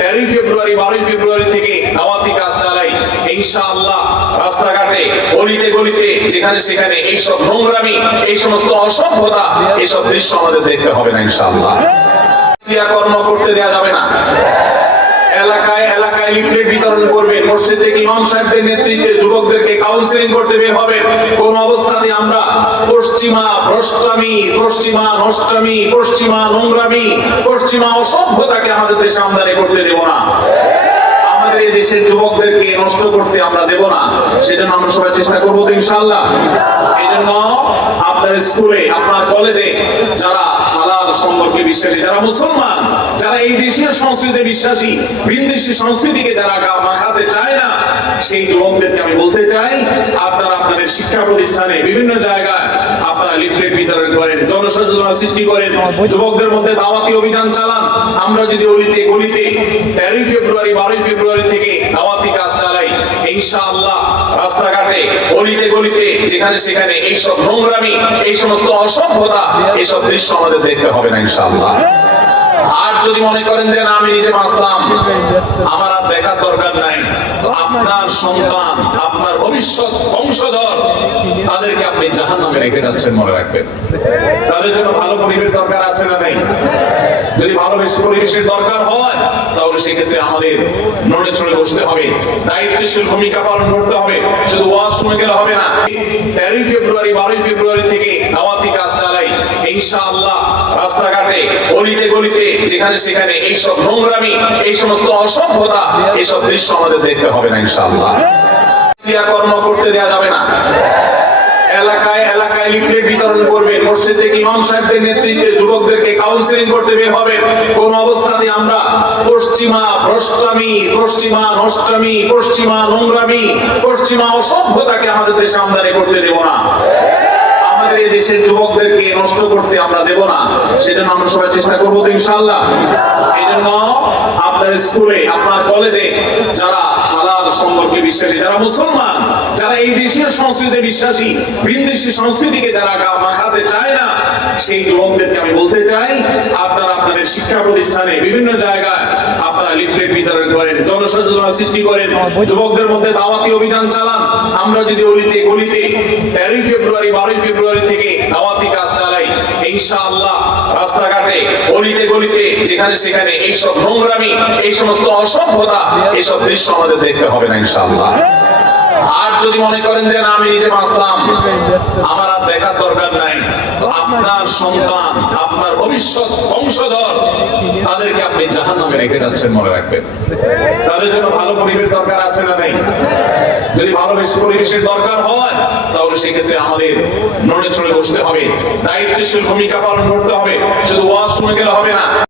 13 ফেব্রুয়ারি 12 ফেব্রুয়ারি থেকে দাওয়াতি কাজ চালাই ইনশাআল্লাহ। রাস্তাঘাটে অলিতে গলিতে যেখানে সেখানে এইসব নোংরামি, এই সমস্ত অসভ্যতা, এইসব দৃশ্য আমাদের দেখতে হবে না ইনশাআল্লাহ। ক্রিয়াকর্ম করতে দেওয়া যাবে না। এলাকায় এলাকায় লিফলেট বিতরণ করবেন, মসজিদ থেকে ইমাম সাহেবদের নেতৃত্বে যুবকদেরকে কাউন্সিলিং করতে বের হবে। কোন অবস্থাতে আমরা পশ্চিমা ভ্রষ্টামি, পশ্চিমা নষ্টামি, পশ্চিমা নোংরামি, পশ্চিমা অসভ্যতাকে আমাদের দেশে আমদানি করতে দেব না। আমাদের এই দেশের যুবকদেরকে নষ্ট করতে আমরা দেব না। সেজন্য আমরা সবাই চেষ্টা করবো তো ইনশাআল্লাহ। এই জন্য আপনার স্কুলে, আপনার কলেজে যারা হালাল সম্পর্কে বিশ্বাসী, যারা মুসলমান, যারা এই দেশের সংস্কৃতিতে বিশ্বাসী, ভিনদেশী সংস্কৃতিকে যারা মাখাতে চায় না, সেই যুবকদেরকে আমি বলতে চাই, আপনারা আপনাদের শিক্ষা প্রতিষ্ঠানে বিভিন্ন জায়গায় আপনারা লিফলেট বিতরণ করেন, জনসচেতনতা সৃষ্টি করেন, যুবকদের মধ্যে দাওয়াতি অভিযান চালান। আমরা যদি অলিতে গলিতে 13 ফেব্রুয়ারি 12 ফেব্রুয়ারি থেকে দাওয়াতি কাজ চালাই ইনশাআল্লাহ। রাস্তাঘাটে অলিতে গলিতে যেখানে সেখানে এইসব নোংরামি, এই সমস্ত অসভ্যতা, এইসব দৃশ্য আমাদের দেখতে হবে না ইনশাআল্লাহ। আর যদি মনে করেন যে না আমি নিজে বাঁচলাম, আমার আর দেখার দরকার নাই, আপনার সন্তান, আপনার ভবিষ্যৎ বংশধর, তাদেরকে আপনি জাহান্নামে রেখে যাচ্ছেন, মনে রাখবেন। তাদের জন্য ভালো পরিবেশ দরকার আছে না নেই? যদি ভালো পরিবেশের দরকার হয়, তাহলে সেক্ষেত্রে আমাদের নড়ে চড়ে বসতে হবে, দায়িত্বশীল ভূমিকা পালন করতে হবে। শুধু ওয়াজ শুনে গেলে হবে না। 13 ফেব্রুয়ারি 12 ফেব্রুয়ারি থেকে দাওয়াতি কাজ চালাই ইনশাআল্লাহ। রাস্তাঘাটে অলিতে গলিতে যেখানে সেখানে এইসব নোংরামি, এই সমস্ত অসভ্যতা, এইসব দৃশ্য আমাদের দেখতে হবে না ইনশাআল্লাহ। ক্রিয়াকর্ম করতে দেওয়া যাবে না। এলাকায় এলাকায় লিফলেট বিতরণ করবেন, মসজিদ থেকে ইমাম সাহেবদের নেতৃত্বে যুবকদেরকে কাউন্সিলিং করতে বের হবে। কোন অবস্থাতে আমরা পশ্চিমা ভ্রষ্টামি, পশ্চিমা নষ্টামি, পশ্চিমা নোংরামি, পশ্চিমা অসভ্যতাকে আমাদের দেশে আমদানি করতে দেব না। আমাদের এই দেশের যুবকদেরকে নষ্ট করতে আমরা দেব না। সেজন্য আমরা সবাই চেষ্টা করবো তো ইনশাআল্লাহ। এই জন্য আপনার স্কুলে, আপনার কলেজে যারা হালাল সম্পর্কে বিশ্বাসী, যারা মুসলমান, যারা এই দেশের সংস্কৃতিতে বিশ্বাসী, ভিনদেশী সংস্কৃতিকে যারা মাখাতে চায় না, সেই যুবকদেরকে আমি বলতে চাই, আপনারা আপনাদের শিক্ষা প্রতিষ্ঠানে বিভিন্ন জায়গায় আপনারা লিফলেট বিতরণ করেন, জনসচেতনতা সৃষ্টি করেন, যুবকদের মধ্যে দাওয়াতি অভিযান চালান। আমরা যদি অলিতে গলিতে 13 ফেব্রুয়ারি 12 ফেব্রুয়ারি থেকে দাওয়াতি কাজ চালাই ইনশাআল্লাহ। রাস্তাঘাটে অলিতে গলিতে যেখানে সেখানে এইসব নোংরামি, এই সমস্ত অসভ্যতা, এইসব দৃশ্য আমাদের দেখতে হবে না ইনশাআল্লাহ। আর যদি মনে করেন যে না আমি নিজে বাঁচলাম, আমার আর দেখার দরকার নাই, আপনার সন্তান, আপনার ভবিষ্যৎ বংশধর, তাদেরকে আপনি জাহান্নামে রেখে যাচ্ছেন, মনে রাখবেন। তাদের জন্য ভালো পরিবেশ দরকার আছে না নেই? যদি ভালো পরিবেশের দরকার হয়, তাহলে সেক্ষেত্রে আমাদের নড়ে চড়ে বসতে হবে, দায়িত্বশীল ভূমিকা পালন করতে হবে। শুধু ওয়াজ শুনে গেলে হবে না।